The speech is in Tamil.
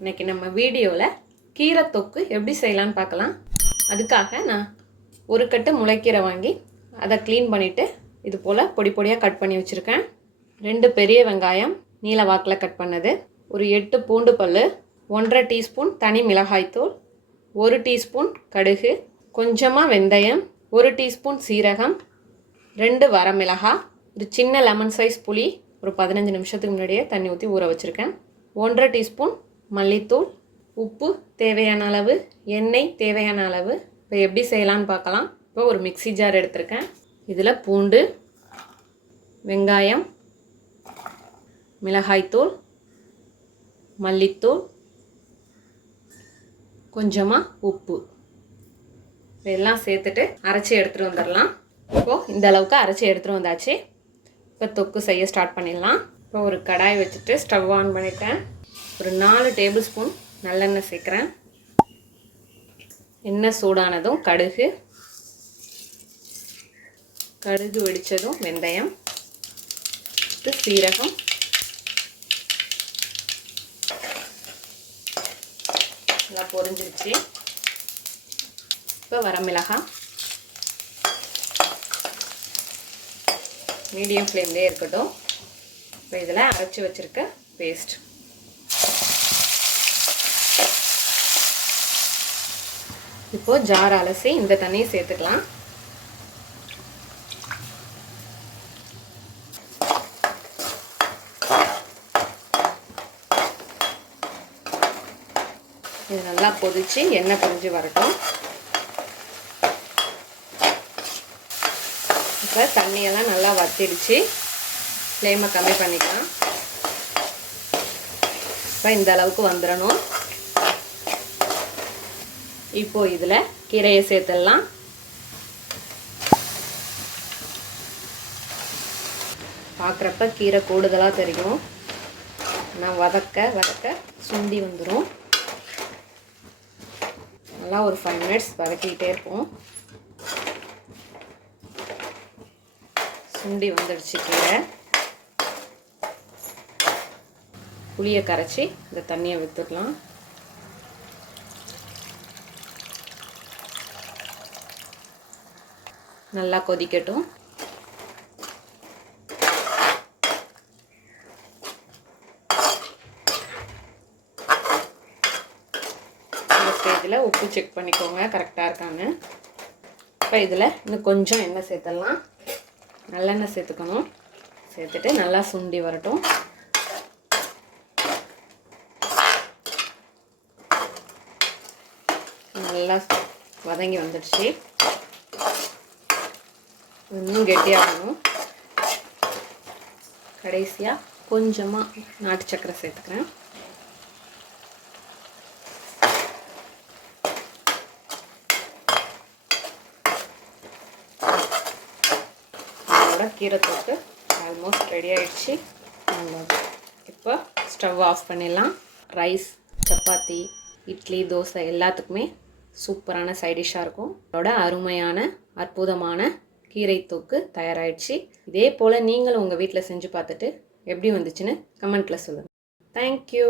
இன்றைக்கி நம்ம வீடியோவில் கீரை தொக்கு எப்படி செய்யலான்னு பார்க்கலாம். அதுக்காக நான் ஒரு கட்டு முளைக்கீரை வாங்கி அதை க்ளீன் பண்ணிவிட்டு இது போல் பொடி பொடியாக கட் பண்ணி வச்சுருக்கேன். 2 பெரிய வெங்காயம் நீல வாக்கில் கட் பண்ணது, ஒரு 8 பூண்டு பல், 1.5 டீஸ்பூன் தனி மிளகாய்த்தூள், 1 டீஸ்பூன் கடுகு, கொஞ்சமாக வெந்தயம், 1 டீஸ்பூன் சீரகம், 2 வரமிளகாய், ஒரு சின்ன லெமன் சைஸ் புளி ஒரு 15 நிமிஷத்துக்கு முன்னாடியே தண்ணி ஊற்றி ஊற வச்சுருக்கேன், 1.5 டீஸ்பூன் மல்லித்தூள், உப்பு தேவையான அளவு, எண்ணெய் தேவையான அளவு. இப்போ எப்படி செய்யலான்னு பார்க்கலாம். இப்போ ஒரு மிக்ஸி ஜார் எடுத்திருக்கேன். இதில் பூண்டு, வெங்காயம், மிளகாய்த்தூள், மல்லித்தூள், கொஞ்சமாக உப்பு இதெல்லாம் சேர்த்துட்டு அரைச்சி எடுத்துகிட்டு வந்துடலாம். இப்போது இந்த அளவுக்கு அரைச்சி எடுத்துகிட்டு வந்தாச்சு. இப்போ தொக்கு செய்ய ஸ்டார்ட் பண்ணிடலாம். இப்போ ஒரு கடாய் வச்சுட்டு ஸ்டவ் ஆன் பண்ணிட்டேன். ஒரு 4 டேபிள் ஸ்பூன் நல்லெண்ணெய் சேர்க்குறேன். எண்ணெய் சூடானதும் கடுகு வெடித்ததும் வெந்தயம், சீரகம், நல்லா பொரிஞ்சிருச்சு. இப்போ வரமிளகாய் மீடியம் ஃப்ளேம்லேயே இருக்கட்டும். இப்போ இதில் அரைச்சி வச்சுருக்க பேஸ்ட், இப்போது ஜார் அலசி இந்த தண்ணியை சேர்த்துக்கலாம். இது நல்லா கொதிச்சு எண்ணெய் பிரிஞ்சு வரட்டும். இப்போ தண்ணியெல்லாம் நல்லா வத்திடுச்சு. ஃப்ளேமை கம்மி பண்ணிக்கலாம். இப்போ இந்த அளவுக்கு வந்துடணும். இப்போ இதில் கீரையை சேர்த்துடலாம். பார்க்குறப்ப கீரை கூடுதலாக தெரியும். நான் வதக்க சுண்டி வந்துடும். நல்லா ஒரு 5 மினிட்ஸ் வதக்கிக்கிட்டே இருப்போம். சுண்டி வந்துடுச்சு கீரை. புளியை கரைச்சி இந்த தண்ணியை விற்றுக்கலாம். நல்லா கொதிக்கட்டும். இந்த ஸ்டேஜில் உப்பு செக் பண்ணிக்கோங்க கரெக்டாக இருக்கான்னு. இப்போ இதில் இன்னும் கொஞ்சம் எண்ணெய் சேர்த்துடலாம். நல்லெண்ணெய் சேர்த்துக்கணும். சேர்த்துட்டு நல்லா சுண்டி வரட்டும். நல்லா வதங்கி வந்துடுச்சு. இன்னும் கெட்டியாகணும். கடைசியாக கொஞ்சமாக நாட்டு சக்கரை சேர்த்துக்கிறேன். அதோட கீரை தொக்கு ஆல்மோஸ்ட் ரெடி ஆகிடுச்சு. இப்போ ஸ்டவ் ஆஃப் பண்ணிடலாம். ரைஸ், சப்பாத்தி, இட்லி, தோசை எல்லாத்துக்குமே சூப்பரான சைடிஷ்ஷாக இருக்கும். அதோட அருமையான அற்புதமான கீரை தொக்கு தயாராகிடுச்சு. இதே போல் நீங்களும் உங்கள் வீட்டில் செஞ்சு பார்த்துட்டு எப்படி வந்துச்சுன்னு கமெண்ட்டில் சொல்லுங்கள். தேங்க்யூ.